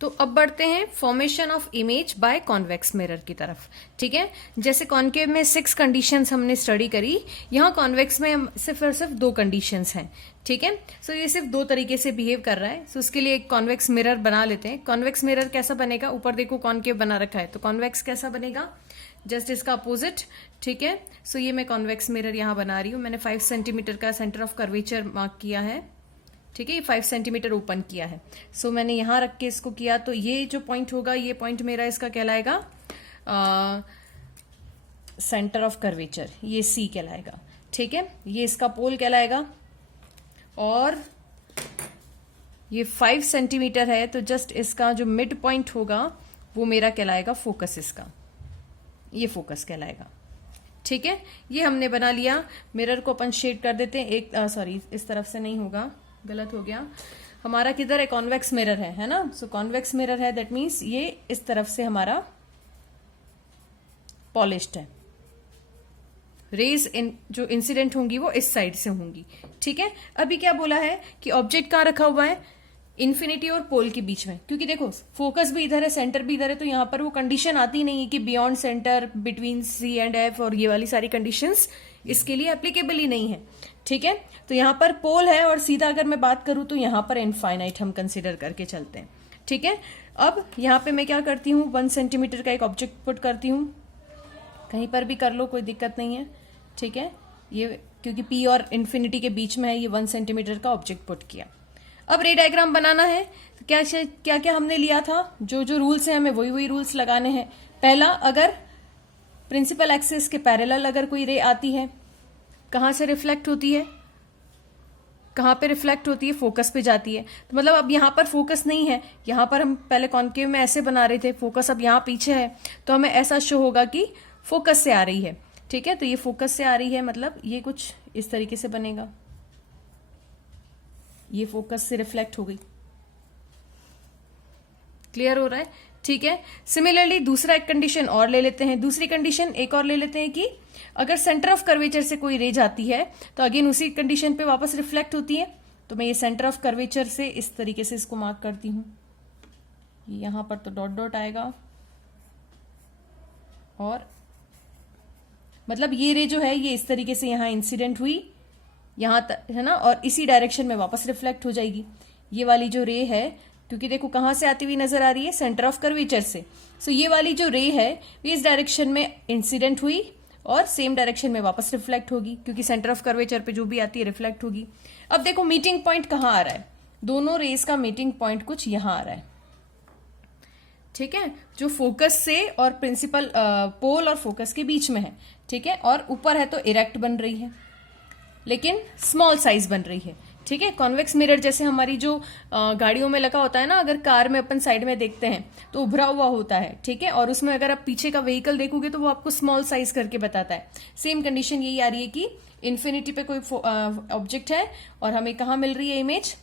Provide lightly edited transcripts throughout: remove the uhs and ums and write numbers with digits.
तो अब बढ़ते हैं formation of image by convex mirror की तरफ। ठीक है, जैसे कॉन्केव में 6 कंडीशंस हमने स्टडी करी, यहाँ कॉन्वेक्स में सिर्फ और सिर्फ 2 कंडीशंस हैं। ठीक है, सो ये सिर्फ 2 तरीके से बिहेव कर रहा है। सो उसके लिए एक कॉन्वेक्स मिरर बना लेते हैं। कॉन्वेक्स मिरर कैसा बनेगा, ऊपर देखो कॉन्केव बना रखा है, तो कॉन्वेक्स कैसा बनेगा, जस्ट इसका अपोजिट। ठीक है, सो ये मैं कॉन्वेक्स मिरर यहाँ बना रही हूँ। मैंने 5 सेंटीमीटर का सेंटर ऑफ कर्वेचर मार्क किया है। ठीक है, ये 5 सेंटीमीटर ओपन किया है। सो मैंने यहाँ रख के इसको किया, तो ये जो पॉइंट होगा, ये पॉइंट मेरा इसका कहलाएगा सेंटर ऑफ कर्वेचर, ये सी कहलाएगा। ठीक है, ये इसका पोल कहलाएगा, और ये 5 सेंटीमीटर है, तो जस्ट इसका जो मिड पॉइंट होगा वो मेरा कहलाएगा फोकस, इसका ये फोकस कहलाएगा। ठीक है, ये हमने बना लिया। मिरर को अपन शेड कर देते हैं। एक सॉरी, इस तरफ से नहीं होगा, गलत हो गया। हमारा किधर है, कॉन्वेक्स मिरर है ना। सो कॉन्वेक्स मिरर है, दैट मीन्स ये इस तरफ से हमारा पॉलिश्ड है। रेज जो इंसिडेंट होंगी वो इस साइड से होंगी। ठीक है, अभी क्या बोला है कि ऑब्जेक्ट कहाँ रखा हुआ है, इन्फिनिटी और पोल के बीच में, क्योंकि देखो फोकस भी इधर है, सेंटर भी इधर है, तो यहां पर वो कंडीशन आती नहीं है कि beyond centre, between C and F, और ये वाली सारी कंडीशंस इसके लिए एप्लीकेबल ही नहीं है। ठीक है, तो यहां पर पोल है, और सीधा अगर मैं बात करूं तो यहां पर इनफाइनाइट हम कंसिडर करके चलते हैं। ठीक है, अब यहां पे मैं क्या करती हूँ, 1 सेंटीमीटर का एक ऑब्जेक्ट पुट करती हूँ। कहीं पर भी कर लो, कोई दिक्कत नहीं है। ठीक है, ये क्योंकि पी और इन्फिनिटी के बीच में है, ये 1 सेंटीमीटर का ऑब्जेक्ट पुट किया। अब रे डायग्राम बनाना है, तो क्या क्या हमने लिया था, जो जो रूल्स हैं हमें वही रूल्स लगाने हैं। पहला, अगर प्रिंसिपल एक्सिस के पैरेलल अगर कोई रे आती है, कहां से रिफ्लेक्ट होती है, कहां पे रिफ्लेक्ट होती है, फोकस पे जाती है। तो मतलब अब यहां पर फोकस नहीं है, यहां पर हम पहले कॉन्केव में ऐसे बना रहे थे, फोकस अब यहां पीछे है, तो हमें ऐसा शो होगा कि फोकस से आ रही है। ठीक है, तो ये फोकस से आ रही है, मतलब ये कुछ इस तरीके से बनेगा, ये फोकस से रिफ्लेक्ट हो गई। क्लियर हो रहा है। ठीक है, सिमिलरली दूसरा एक कंडीशन और ले लेते हैं। दूसरी कंडीशन एक और ले लेते हैं कि अगर सेंटर ऑफ कर्वेचर से कोई रे जाती है, तो अगेन उसी कंडीशन पे वापस रिफ्लेक्ट होती है। तो मैं ये सेंटर ऑफ कर्वेचर से इस तरीके से इसको मार्क करती हूं। यहां पर तो डॉट डॉट आएगा, और मतलब ये रे जो है ये इस तरीके से यहां इंसिडेंट हुई, यहां तक है ना, और इसी डायरेक्शन में वापस रिफ्लेक्ट हो जाएगी। ये वाली जो रे है, क्योंकि देखो कहां से आती हुई नजर आ रही है, सेंटर ऑफ कर्वेचर से। सो ये वाली जो रे है ये इस डायरेक्शन में इंसिडेंट हुई और सेम डायरेक्शन में वापस रिफ्लेक्ट होगी, क्योंकि सेंटर ऑफ कर्वेचर पे जो भी आती है रिफ्लेक्ट होगी। अब देखो मीटिंग पॉइंट कहां आ रहा है, दोनों रेस का मीटिंग पॉइंट कुछ यहां आ रहा है। ठीक है, जो फोकस से और प्रिंसिपल पोल और फोकस के बीच में है। ठीक है, और ऊपर है तो इरेक्ट बन रही है, लेकिन स्मॉल साइज बन रही है। ठीक है, कॉन्वेक्स मिरर जैसे हमारी जो गाड़ियों में लगा होता है ना, अगर कार में अपन साइड में देखते हैं तो उभरा हुआ होता है। ठीक है, और उसमें अगर आप पीछे का व्हीकल देखोगे तो वो आपको स्मॉल साइज करके बताता है। सेम कंडीशन यही आ रही है कि इन्फिनिटी पे कोई ऑब्जेक्ट है और हमें कहाँ मिल रही है इमेज,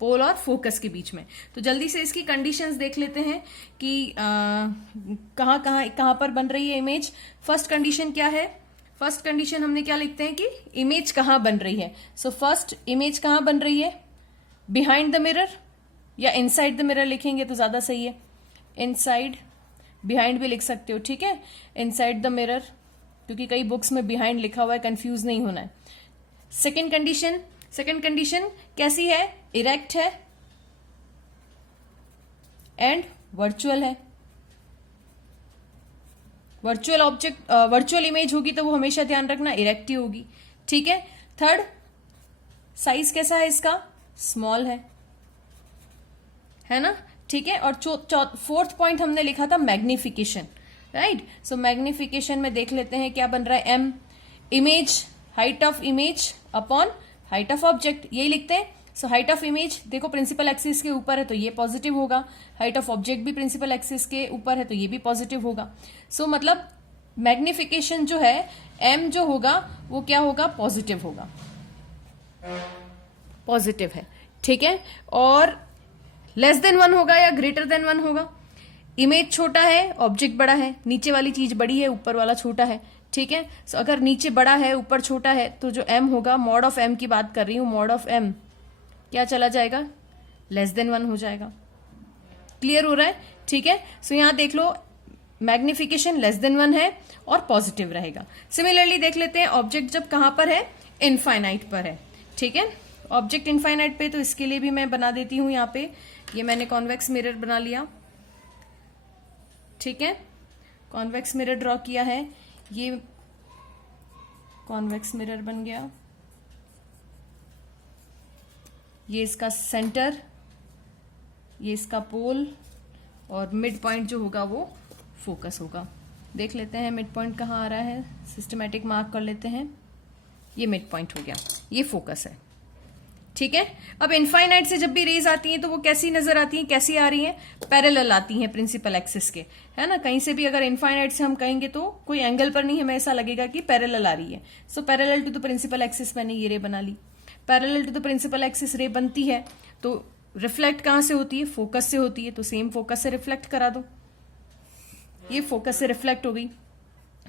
पोल और फोकस के बीच में। तो जल्दी से इसकी कंडीशंस देख लेते हैं कि कहाँ पर बन रही है इमेज। फर्स्ट कंडीशन क्या है, फर्स्ट कंडीशन हमने क्या लिखते हैं कि इमेज कहां बन रही है। सो फर्स्ट इमेज कहां बन रही है, बिहाइंड द मिरर, या इनसाइड द मिरर लिखेंगे तो ज्यादा सही है। इनसाइड, बिहाइंड भी लिख सकते हो। ठीक है, इनसाइड द मिरर, क्योंकि कई बुक्स में बिहाइंड लिखा हुआ है, कंफ्यूज नहीं होना है। सेकेंड कंडीशन कैसी है, इरेक्ट है एंड वर्चुअल है। वर्चुअल ऑब्जेक्ट, वर्चुअल इमेज होगी तो वो हमेशा ध्यान रखना इरेक्ट ही होगी। ठीक है, थर्ड, साइज कैसा है इसका, स्मॉल है ना। ठीक है, और फोर्थ पॉइंट हमने लिखा था मैग्निफिकेशन, राइट। सो मैग्निफिकेशन में देख लेते हैं क्या बन रहा है, M, image, height of image upon height of object, यही लिखते हैं। सो हाइट ऑफ इमेज देखो प्रिंसिपल एक्सिस के ऊपर है तो ये पॉजिटिव होगा, हाइट ऑफ ऑब्जेक्ट भी प्रिंसिपल एक्सिस के ऊपर है तो ये भी पॉजिटिव होगा। सो मतलब मैग्निफिकेशन जो है, एम जो होगा वो क्या होगा, पॉजिटिव होगा, पॉजिटिव है। ठीक है, और लेस देन 1 होगा या ग्रेटर देन 1 होगा। इमेज छोटा है, ऑब्जेक्ट बड़ा है, नीचे वाली चीज बड़ी है, ऊपर वाला छोटा है। ठीक है, सो अगर नीचे बड़ा है ऊपर छोटा है तो जो एम होगा, मॉड ऑफ एम की बात कर रही हूं, मॉड ऑफ एम क्या चला जाएगा, लेस देन 1 हो जाएगा। क्लियर हो रहा है? ठीक है, सो यहां देख लो मैग्निफिकेशन लेस देन 1 है और पॉजिटिव रहेगा। सिमिलरली देख लेते हैं ऑब्जेक्ट जब कहां पर है, इनफाइनाइट पर है। ठीक है, ऑब्जेक्ट इनफाइनाइट पे, तो इसके लिए भी मैं बना देती हूं यहाँ पे, ये मैंने कॉन्वेक्स मिरर बना लिया। ठीक है, कॉन्वेक्स मिरर ड्रॉ किया है, ये कॉन्वेक्स मिरर बन गया, ये इसका सेंटर, ये इसका पोल, और मिड पॉइंट जो होगा वो फोकस होगा। देख लेते हैं मिड पॉइंट कहाँ आ रहा है, सिस्टमैटिक मार्क कर लेते हैं, ये मिड पॉइंट हो गया, ये फोकस है। ठीक है, अब इनफाइनाइट से जब भी रेज आती हैं तो वो कैसी नजर आती हैं, कैसी आ रही हैं, पैरेलल आती हैं प्रिंसिपल एक्सिस के, है ना। कहीं से भी अगर इनफाइनाइट से हम कहेंगे तो कोई एंगल पर नहीं, हमें ऐसा लगेगा कि पैरेलल आ रही है। So parallel to the principal axis, मैंने ये रे बना ली। Parallel to the principal axis ray बनती है तो रिफ्लेक्ट कहां से होती है, फोकस से होती है, तो सेम फोकस से रिफ्लेक्ट करा दो। ये फोकस से रिफ्लेक्ट हो गई,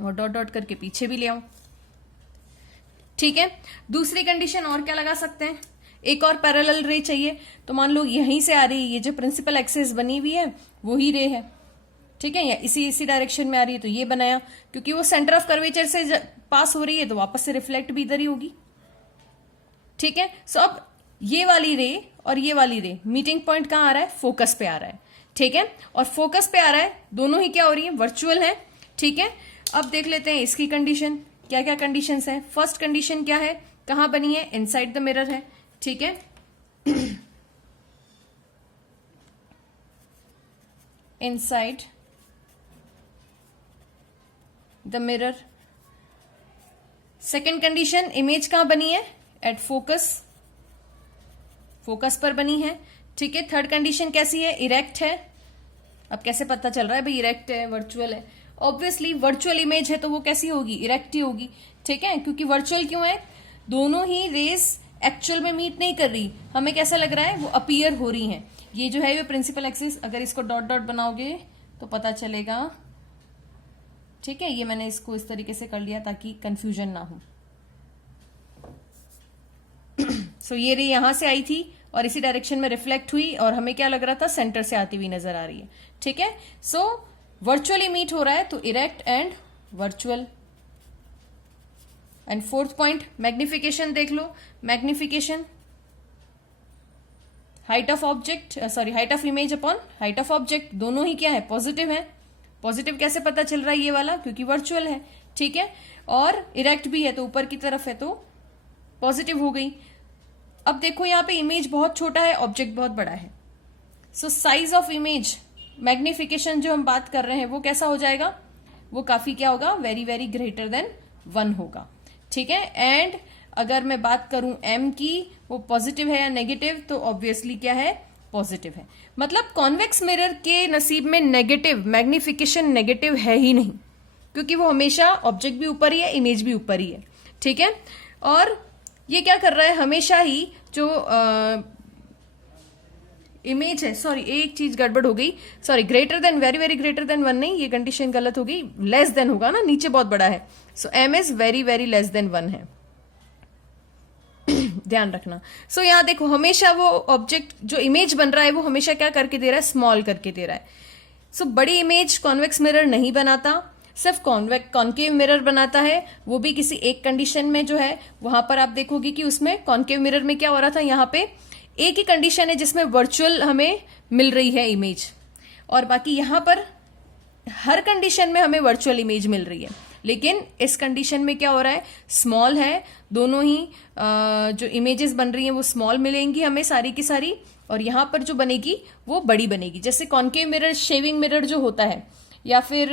और डॉट डॉट करके पीछे भी ले आओ। ठीक है, दूसरी कंडीशन और क्या लगा सकते हैं, एक और पैरेलल रे चाहिए, तो मान लो यहीं से आ रही है, ये जो प्रिंसिपल एक्सिस बनी हुई है वो ही रे है। ठीक है, या इसी डायरेक्शन में आ रही है तो ये बनाया, क्योंकि वो सेंटर ऑफ कर्वेचर से पास हो रही है तो वापस से रिफ्लेक्ट भी इधर ही होगी। ठीक है, सो अब ये वाली रे और ये वाली रे मीटिंग पॉइंट कहां आ रहा है, फोकस पे आ रहा है। ठीक है, और फोकस पे आ रहा है, दोनों ही क्या हो रही है, वर्चुअल है। ठीक है, अब देख लेते हैं इसकी कंडीशन, क्या क्या कंडीशंस है। फर्स्ट कंडीशन क्या है, कहां बनी है, इनसाइड द मिरर है। ठीक है, inside the mirror. Second condition, image कहां बनी है, एट फोकस, फोकस पर बनी है। ठीक है, थर्ड कंडीशन कैसी है, इरेक्ट है। अब कैसे पता चल रहा है भाई इरेक्ट है, वर्चुअल है, ऑब्वियसली वर्चुअल इमेज है तो वो कैसी होगी, इरेक्ट ही होगी। ठीक है, क्योंकि वर्चुअल क्यों है, दोनों ही रेस एक्चुअल में मीट नहीं कर रही, हमें कैसा लग रहा है, वो अपीयर हो रही हैं। ये जो है ये प्रिंसिपल एक्सिस, अगर इसको डॉट डॉट बनाओगे तो पता चलेगा। ठीक है, ये मैंने इसको इस तरीके से कर लिया ताकि कंफ्यूजन ना हो। सो ये रे यहां से आई थी और इसी डायरेक्शन में रिफ्लेक्ट हुई, और हमें क्या लग रहा था, सेंटर से आती हुई नजर आ रही है। ठीक है, सो वर्चुअली मीट हो रहा है तो erect and virtual. And fourth point, magnification देख लो, magnification height of object, sorry height of image upon height of object, दोनों ही क्या है, पॉजिटिव है। पॉजिटिव कैसे पता चल रहा है ये वाला, क्योंकि वर्चुअल है। ठीक है, और इरेक्ट भी है तो ऊपर की तरफ है तो पॉजिटिव हो गई। अब देखो यहाँ पे इमेज बहुत छोटा है, ऑब्जेक्ट बहुत बड़ा है। सो साइज ऑफ इमेज, मैग्निफिकेशन जो हम बात कर रहे हैं वो कैसा हो जाएगा, वो काफी क्या होगा, वेरी वेरी ग्रेटर देन 1 होगा। ठीक है, एंड अगर मैं बात करूं m की, वो पॉजिटिव है या नेगेटिव, तो ऑब्वियसली क्या है, पॉजिटिव है। मतलब कॉन्वेक्स मिरर के नसीब में नेगेटिव मैग्निफिकेशन नेगेटिव है ही नहीं, क्योंकि वो हमेशा ऑब्जेक्ट भी ऊपर ही है, इमेज भी ऊपर ही है। ठीक है, और ये क्या कर रहा है, हमेशा ही जो इमेज है, सॉरी एक चीज गड़बड़ हो गई, sorry greater than, very very greater than 1 नहीं, ये कंडीशन गलत हो गई, लेस देन होगा ना, नीचे बहुत बड़ा है। सो m is very very less than 1 है, ध्यान रखना। सो यहां देखो हमेशा वो ऑब्जेक्ट जो इमेज बन रहा है वो हमेशा क्या करके दे रहा है, स्मॉल करके दे रहा है। सो बड़ी इमेज कॉन्वेक्स मिरर नहीं बनाता, सिर्फ कॉन्केव मिरर बनाता है, वो भी किसी एक कंडीशन में जो है, वहां पर आप देखोगे कि उसमें कॉन्केव मिरर में क्या हो रहा था, यहाँ पे एक ही कंडीशन है जिसमें वर्चुअल हमें मिल रही है इमेज, और बाकी यहां पर हर कंडीशन में हमें वर्चुअल इमेज मिल रही है। लेकिन इस कंडीशन में क्या हो रहा है, स्मॉल है, दोनों ही जो इमेजेस बन रही हैं वो स्मॉल मिलेंगी हमें सारी की सारी, और यहां पर जो बनेगी वो बड़ी बनेगी। जैसे कॉन्केव मिरर, शेविंग मिरर जो होता है, या फिर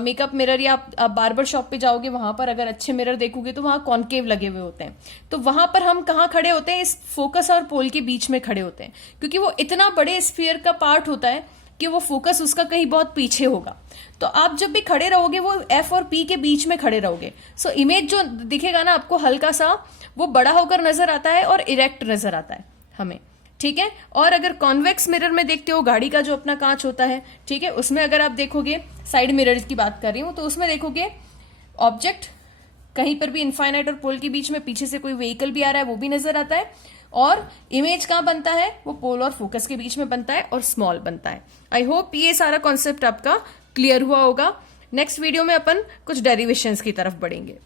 मेकअप मिरर, या आप बार्बर शॉप पे जाओगे वहां पर अगर अच्छे मिरर देखोगे तो वहां कॉन्केव लगे हुए होते हैं। तो वहां पर हम कहाँ खड़े होते हैं, इस फोकस और पोल के बीच में खड़े होते हैं, क्योंकि वो इतना बड़े स्फीयर का पार्ट होता है कि वो फोकस उसका कहीं बहुत पीछे होगा। तो आप जब भी खड़े रहोगे वो F और P के बीच में खड़े रहोगे। सो इमेज जो दिखेगा ना आपको, हल्का सा वो बड़ा होकर नजर आता है और इरेक्ट नजर आता है हमें। ठीक है, और अगर कॉन्वेक्स मिरर में देखते हो, गाड़ी का जो अपना कांच होता है, ठीक है, उसमें अगर आप देखोगे, साइड मिरर की बात कर रही हूं, तो उसमें देखोगे ऑब्जेक्ट कहीं पर भी इनफाइनाइट और पोल के बीच में पीछे से कोई व्हीकल भी आ रहा है वो भी नजर आता है, और इमेज कहाँ बनता है, वो पोल और फोकस के बीच में बनता है और स्मॉल बनता है। आई होप ये सारा कॉन्सेप्ट आपका क्लियर हुआ होगा। नेक्स्ट वीडियो में अपन कुछ डेरिवेशंस की तरफ बढ़ेंगे।